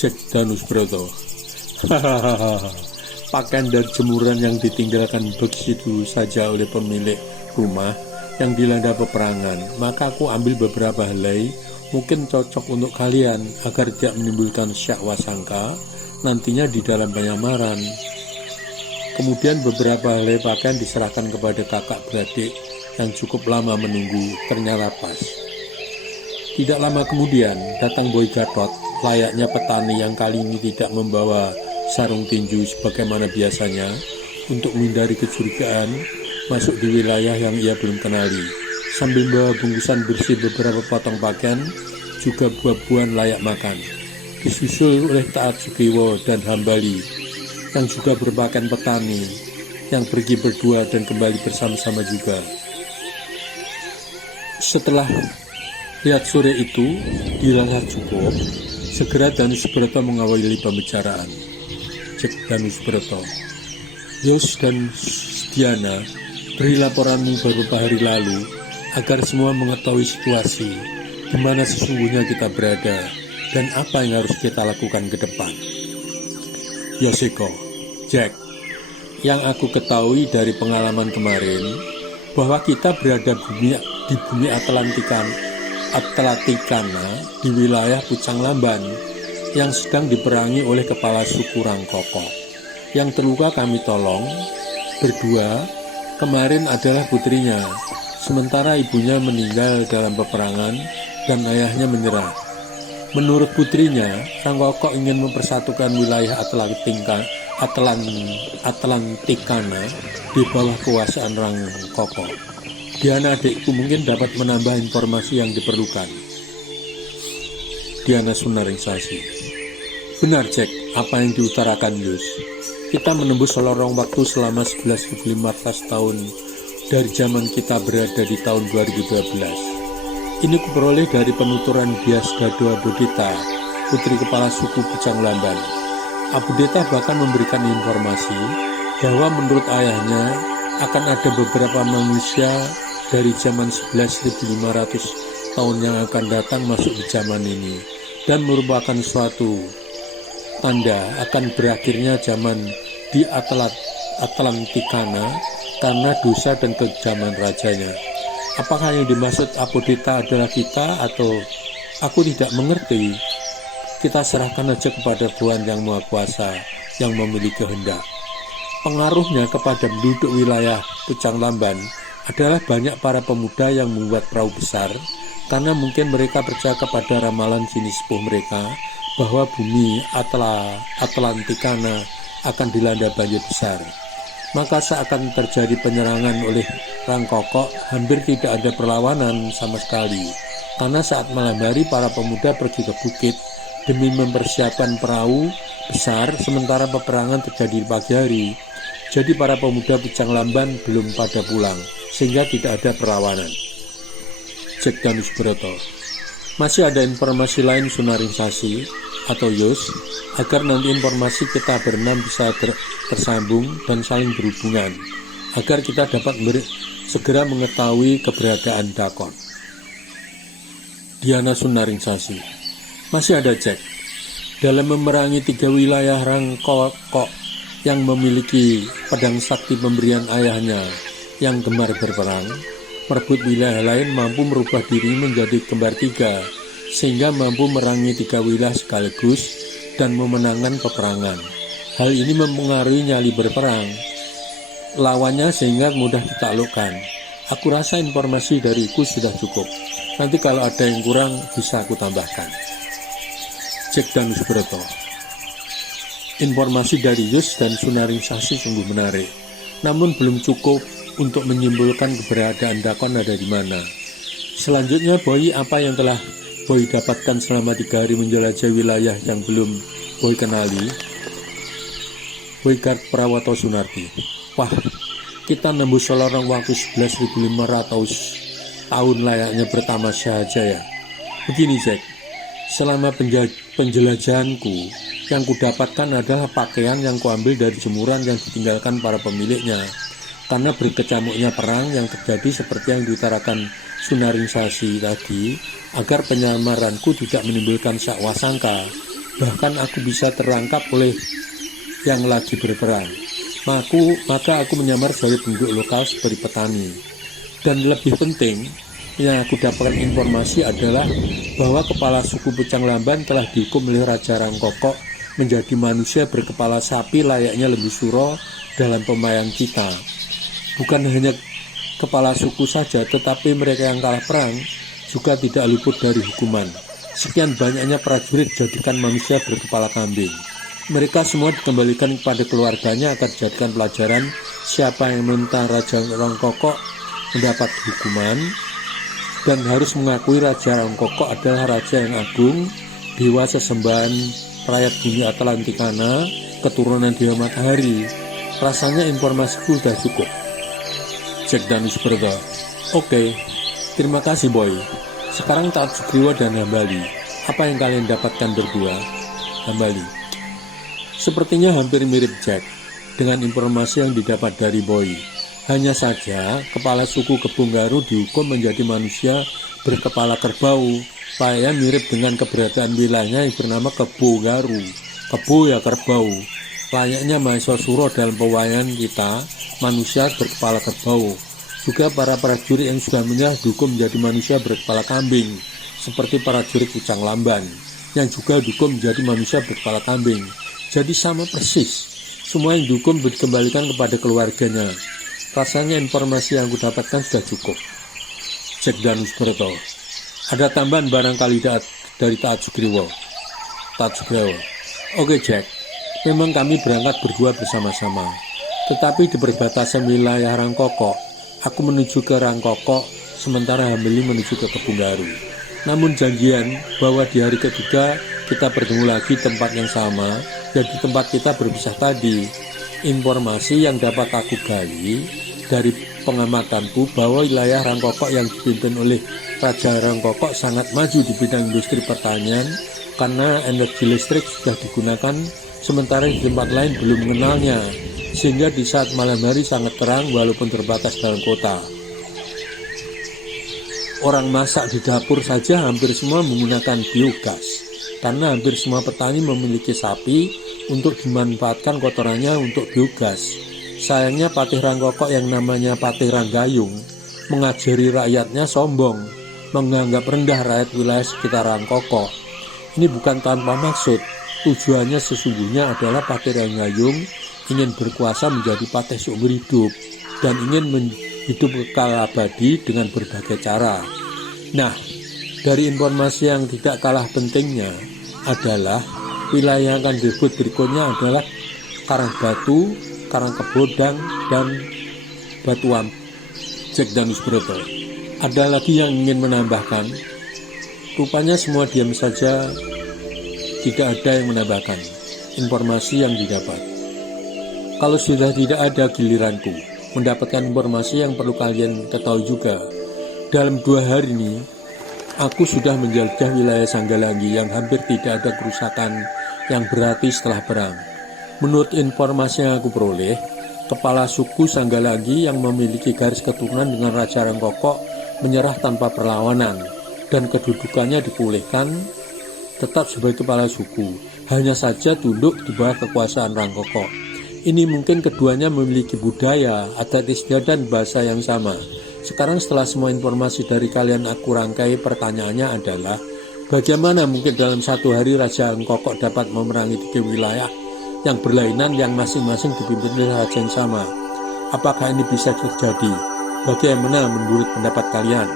Jack Danus Broto. Hahaha. Pakaian dan jemuran yang ditinggalkan begitu saja oleh pemilik rumah yang dilanda peperangan, maka aku ambil beberapa helai, mungkin cocok untuk kalian agar tidak menimbulkan syak wasangka nantinya di dalam penyamaran. Kemudian beberapa helai pakaian diserahkan kepada kakak beradik yang cukup lama menunggu, ternyata pas. Tidak lama kemudian datang Boy Gatot, layaknya petani yang kali ini tidak membawa sarung tinju sebagaimana biasanya, untuk menghindari kecurigaan masuk di wilayah yang ia belum kenali, sambil membawa bungkusan bersih beberapa potong pakaian, juga buah-buahan layak makan. Disusul oleh Taat Sugiwo dan Hambali yang juga berpakaian petani, yang pergi berdua dan kembali bersama-sama juga. Setelah lihat sore itu dirasa cukup, segera Danus Broto mengawali pembicaraan. Jack Danus Broto, Yos dan Diana, beri laporanmu beberapa hari lalu agar semua mengetahui situasi di mana sesungguhnya kita berada dan apa yang harus kita lakukan ke depan. Yoseko, Jack, yang aku ketahui dari pengalaman kemarin bahwa kita berada di bumi Atlantikana di wilayah Pucang Lamban yang sedang diperangi oleh kepala suku Rangkoko. Yang terluka kami tolong berdua kemarin adalah putrinya, sementara ibunya meninggal dalam peperangan dan ayahnya menyerah. Menurut putrinya, Rangkoko ingin mempersatukan wilayah Atlantikana di bawah kekuasaan Rangkoko. Diana adikku mungkin dapat menambah informasi yang diperlukan. Diana Sunaringsasi. Benar Jack, apa yang diutarakan Yus. Kita menembus lorong waktu selama 11.500 tahun dari zaman kita berada di tahun 2012. Ini kuperoleh dari penuturan Bias Dado Abudita, putri kepala suku Pucang Lamban. Abudita bahkan memberikan informasi bahwa menurut ayahnya akan ada beberapa manusia dari zaman 11.500 tahun yang akan datang masuk di zaman ini, dan merupakan suatu tanda akan berakhirnya zaman di Atlantikana karena dosa dan kekejaman rajanya. Apakah yang dimaksud Abudita adalah kita atau aku tidak mengerti? Kita serahkan aja kepada Tuhan yang Maha Kuasa yang memiliki kehendak. Pengaruhnya kepada penduduk wilayah Pucang Lamban adalah banyak para pemuda yang membuat perahu besar karena mungkin mereka percaya kepada ramalan sini sepuh mereka bahwa bumi Atlantikana akan dilanda banjir besar. Maka seakan terjadi penyerangan oleh Rangkoko, hampir tidak ada perlawanan sama sekali. Karena saat malam hari para pemuda pergi ke bukit demi mempersiapkan perahu besar, sementara peperangan terjadi di pagi hari. Jadi para pemuda Pucang Lamban belum pada pulang, sehingga tidak ada perlawanan. Jack Danus Broto. Masih ada informasi lain Sunaringsasi atau Yus, agar nanti informasi kita berenam bisa tersambung dan saling berhubungan, agar kita dapat segera mengetahui keberadaan Dakon. Diana Sunaringsasi. Masih ada Jack. Dalam memerangi 3 wilayah Rangkoko yang memiliki pedang sakti pemberian ayahnya yang gemar berperang, merebut wilayah lain mampu merubah diri menjadi kembar 3, sehingga mampu merangi 3 wilayah sekaligus dan memenangkan peperangan. Hal ini mempengaruhi nyali berperang lawannya sehingga mudah ditaklukkan. Aku rasa informasi dariku sudah cukup. Nanti kalau ada yang kurang bisa aku tambahkan. Jack Danus Broto. Informasi dari Yus dan Sunaringsasi sungguh menarik, namun belum cukup untuk menyimpulkan keberadaan Dakon ada di mana. Selanjutnya, Boy, apa yang telah Boy dapatkan selama 3 hari menjelajah wilayah yang belum Boy kenali? Boy Gard Prawoto Sunarti. Wah, kita nembus lorong waktu 11.500 tahun layaknya bertamasya aja ya. Begini Jack, selama penjelajahanku, yang kudapatkan adalah pakaian yang kuambil dari jemuran yang ditinggalkan para pemiliknya. Karena berkecamuknya perang yang terjadi seperti yang diutarakan Sunaringsasi tadi, agar penyamaranku tidak menimbulkan syak wasangka, bahkan aku bisa terangkap oleh yang lagi berperang. Maka aku menyamar sebagai penduduk lokal seperti petani. Dan lebih penting, yang aku dapatkan informasi adalah bahwa kepala suku Pucang Lamban telah dihukum oleh Raja Rangkokok menjadi manusia berkepala sapi layaknya lembu suro dalam pemayang kita. Bukan hanya kepala suku saja, tetapi mereka yang kalah perang juga tidak luput dari hukuman. Sekian banyaknya prajurit jadikan manusia berkepala kambing. Mereka semua dikembalikan kepada keluarganya agar dijadikan pelajaran. Siapa yang menentang Raja Rangkokok mendapat hukuman dan harus mengakui Raja Rangkokok adalah raja yang agung, dewa sesembahan rakyat bumi Atlantikana, keturunan dewa matahari. Rasanya informasiku sudah cukup. Jack Danus berkata, "Oke, terima kasih boy. Sekarang Taat Sugriwa dan Hambali. Apa yang kalian dapatkan berdua?" Hambali, "Sepertinya hampir mirip Jack dengan informasi yang didapat dari boy. Hanya saja kepala suku Kebonggaru dihukum menjadi manusia berkepala kerbau. Supaya mirip dengan keberadaan wilayahnya yang bernama Kebonggaru. Kebo ya kerbau. Layaknya mahasiswa suro dalam pewayangan kita, manusia berkepala kerbau. Juga para prajurit yang sudah menyerah dihukum menjadi manusia berkepala kambing, seperti prajurit Pucang Lamban, yang juga dihukum menjadi manusia berkepala kambing. Jadi sama persis. Semua yang dihukum dikembalikan kepada keluarganya. Rasanya informasi yang aku dapatkan sudah cukup." Jack Danus berkata, "Ada tambahan barangkali dari Taat Sugriwa?" Taat Sugriwa, "Oke Jack, memang kami berangkat berdua bersama-sama. Tetapi di perbatasan wilayah Rangkokok, aku menuju ke Rangkokok, sementara Hambali menuju ke Kebonggaru. Namun janjian bahwa di hari ketiga kita bertemu lagi tempat yang sama, dan di tempat kita berpisah tadi. Informasi yang dapat aku gali dari pengamatanku bahwa wilayah Rangkokok yang dipimpin oleh Raja Rangkokok sangat maju di bidang industri pertanian karena energi listrik sudah digunakan, sementara di tempat lain belum mengenalnya, sehingga di saat malam hari sangat terang walaupun terbatas dalam kota. Orang masak di dapur saja hampir semua menggunakan biogas, karena hampir semua petani memiliki sapi untuk dimanfaatkan kotorannya untuk biogas. Sayangnya Patih Rangkokok yang namanya Patih Ranggayung mengajari rakyatnya sombong, menganggap rendah rakyat wilayah sekitar Rangkokok. Ini bukan tanpa maksud. Tujuannya sesungguhnya adalah Patih Ranggayung ingin berkuasa menjadi patih seumur hidup dan ingin hidup kekal abadi dengan berbagai cara. Nah, dari informasi yang tidak kalah pentingnya adalah wilayah yang akan disebut berikutnya adalah Karangbatu, Karangkebodang, dan Batuam. Jack Danus berkata, "Ada lagi yang ingin menambahkan?" Rupanya semua diam saja, tidak ada yang menambahkan informasi yang didapat. Kalau sudah tidak ada giliranku mendapatkan informasi yang perlu kalian ketahui juga. Dalam 2 hari ini, aku sudah menjelajah wilayah Sanggalangi yang hampir tidak ada kerusakan yang berarti setelah perang. Menurut informasi yang aku peroleh, kepala suku Sanggalangi yang memiliki garis keturunan dengan Raja Rangkokok menyerah tanpa perlawanan dan kedudukannya dipulihkan tetap sebagai kepala suku, hanya saja tunduk di bawah kekuasaan Rangkokok. Ini mungkin keduanya memiliki budaya, adat istiadat dan bahasa yang sama. Sekarang setelah semua informasi dari kalian aku rangkai, pertanyaannya adalah bagaimana mungkin dalam 1 hari Raja Rangkokok dapat memerangi 3 wilayah yang berlainan yang masing-masing dipimpin oleh raja yang sama? Apakah ini bisa terjadi? Bagaimana menurut pendapat kalian?